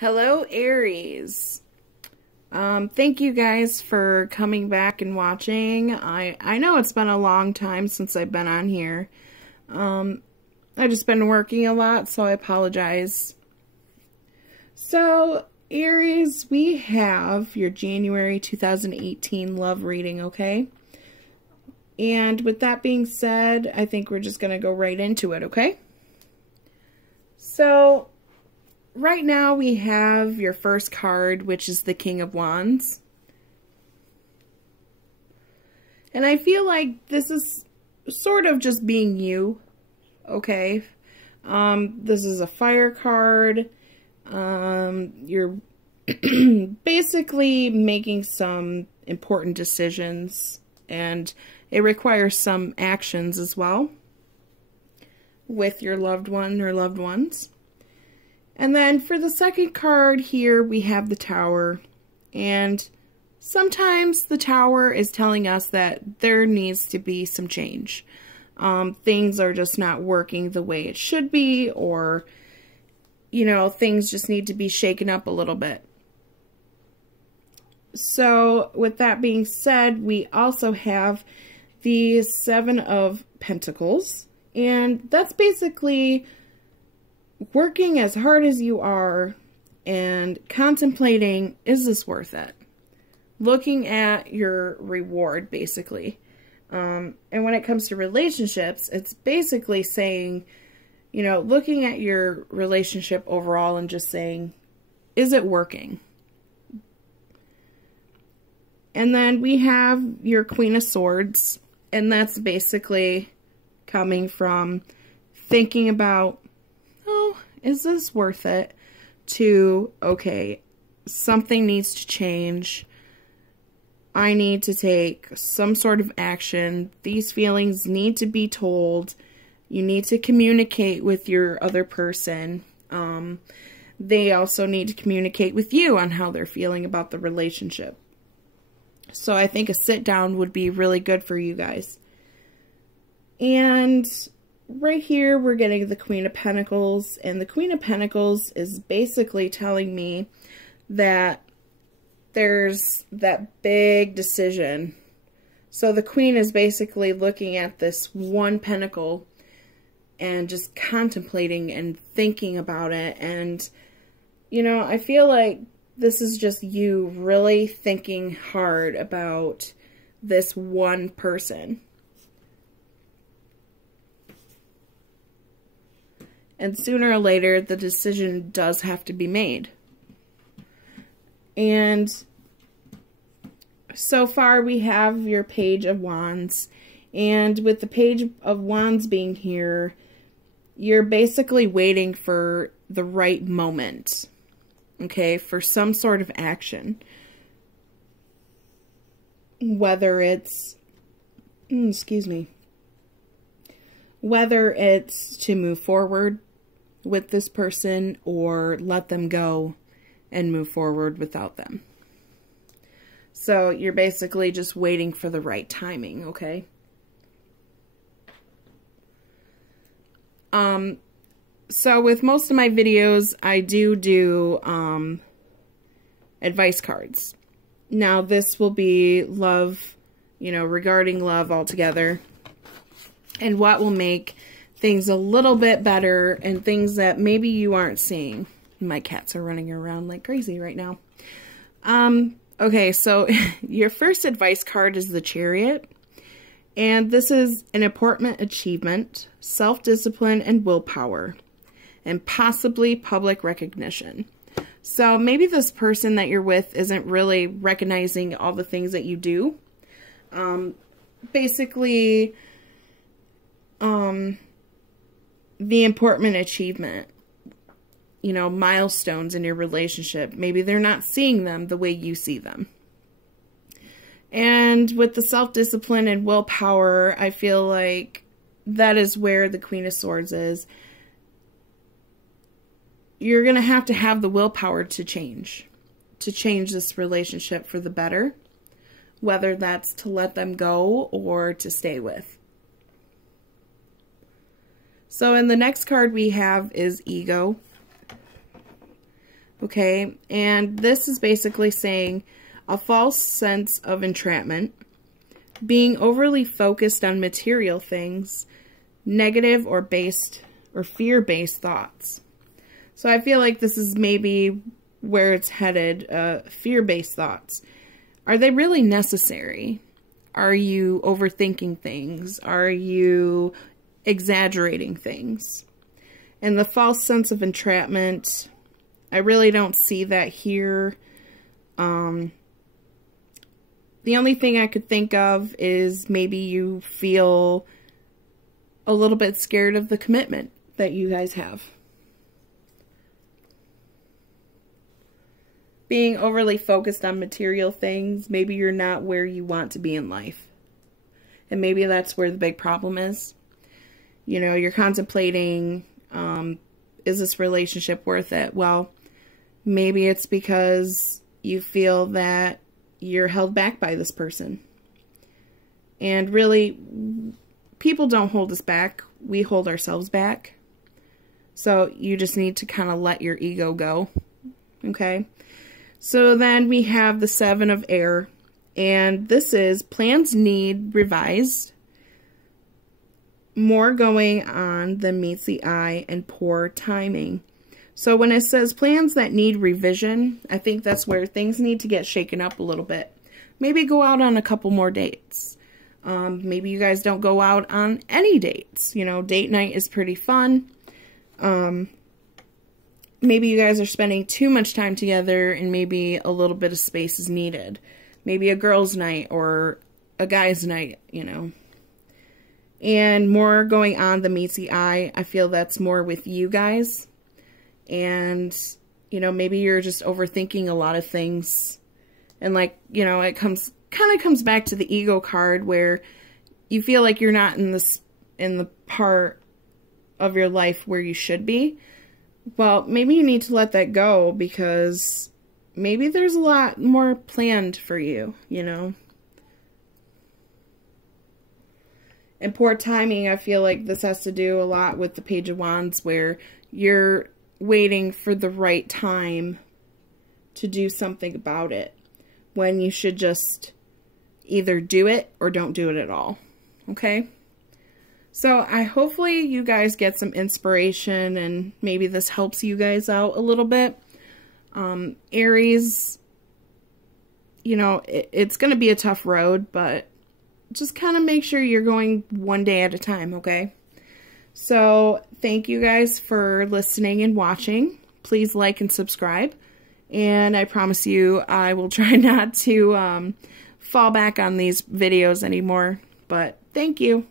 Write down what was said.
Hello, Aries. Thank you guys for coming back and watching. I know it's been a long time since I've been on here. I've just been working a lot, so I apologize. So, Aries, we have your January 2018 love reading, okay? And with that being said, I think we're just going to go right into it, okay? So, right now we have your first card, which is the King of Wands. And I feel like this is sort of just being you, okay? This is a fire card. You're basically making some important decisions, and it requires some actions as well with your loved one or loved ones. And then for the second card here, we have the Tower. And sometimes the Tower is telling us that there needs to be some change. Things are just not working the way it should be, or, you know, things just need to be shaken up a little bit. So with that being said, we also have the Seven of Pentacles. And that's basically working as hard as you are and contemplating, is this worth it? Looking at your reward, basically. And when it comes to relationships, it's basically saying, you know, looking at your relationship overall and just saying, is it working? And then we have your Queen of Swords, and that's basically coming from thinking about, oh, is this worth it? To, okay, something needs to change. I need to take some sort of action. These feelings need to be told. You need to communicate with your other person. They also need to communicate with you on how they're feeling about the relationship. So I think a sit down would be really good for you guys. And right here, we're getting the Queen of Pentacles, and the Queen of Pentacles is basically telling me that there's that big decision. So the Queen is basically looking at this one pentacle and just contemplating and thinking about it. And, you know, I feel like this is just you really thinking hard about this one person. And sooner or later, the decision does have to be made. And so far, we have your Page of Wands. And with the Page of Wands being here, you're basically waiting for the right moment, okay, for some sort of action. Whether it's, whether it's to move forward with this person or let them go and move forward without them. So you're basically just waiting for the right timing, okay? So with most of my videos, I do advice cards. Now this will be love, you know, regarding love altogether, and what will make things a little bit better and things that maybe you aren't seeing. My cats are running around like crazy right now. Okay, so your first advice card is the Chariot. And this is an important achievement, self-discipline, and willpower, and possibly public recognition. So maybe this person that you're with isn't really recognizing all the things that you do. Basically, the important achievement, you know, milestones in your relationship. Maybe they're not seeing them the way you see them. And with the self-discipline and willpower, I feel like that is where the Queen of Swords is. You're going to have the willpower to change this relationship for the better, whether that's to let them go or to stay with. So in the next card we have is Ego. Okay, and this is basically saying a false sense of entrapment, being overly focused on material things, negative or fear-based thoughts. So I feel like this is maybe where it's headed, fear-based thoughts. Are they really necessary? Are you overthinking things? Are you exaggerating things? And the false sense of entrapment, I really don't see that here. The only thing I could think of is maybe you feel a little bit scared of the commitment that you guys have. Being overly focused on material things, maybe you're not where you want to be in life. And maybe that's where the big problem is. You know, you're contemplating, is this relationship worth it? Well, maybe it's because you feel that you're held back by this person. And really, people don't hold us back. We hold ourselves back. So you just need to kind of let your ego go. Okay? So then we have the Seven of Air. And this is plans need revised. More going on than meets the eye and poor timing. So when it says plans that need revision, I think that's where things need to get shaken up a little bit. Maybe go out on a couple more dates. Maybe you guys don't go out on any dates. You know, date night is pretty fun. Maybe you guys are spending too much time together and maybe a little bit of space is needed. Maybe a girl's night or a guy's night, you know. And more going on than meets the eye. I feel that's more with you guys. And, you know, maybe you're just overthinking a lot of things. And like, you know, it kind of comes back to the ego card where you feel like you're not in the part of your life where you should be. Well, maybe you need to let that go because maybe there's a lot more planned for you, you know. And poor timing, I feel like this has to do a lot with the Page of Wands where you're waiting for the right time to do something about it when you should just either do it or don't do it at all. Okay? So hopefully you guys get some inspiration and maybe this helps you guys out a little bit. Aries, you know, it's going to be a tough road, but just kind of make sure you're going one day at a time, okay? So thank you guys for listening and watching. Please like and subscribe. And I promise you I will try not to fall back on these videos anymore. But thank you.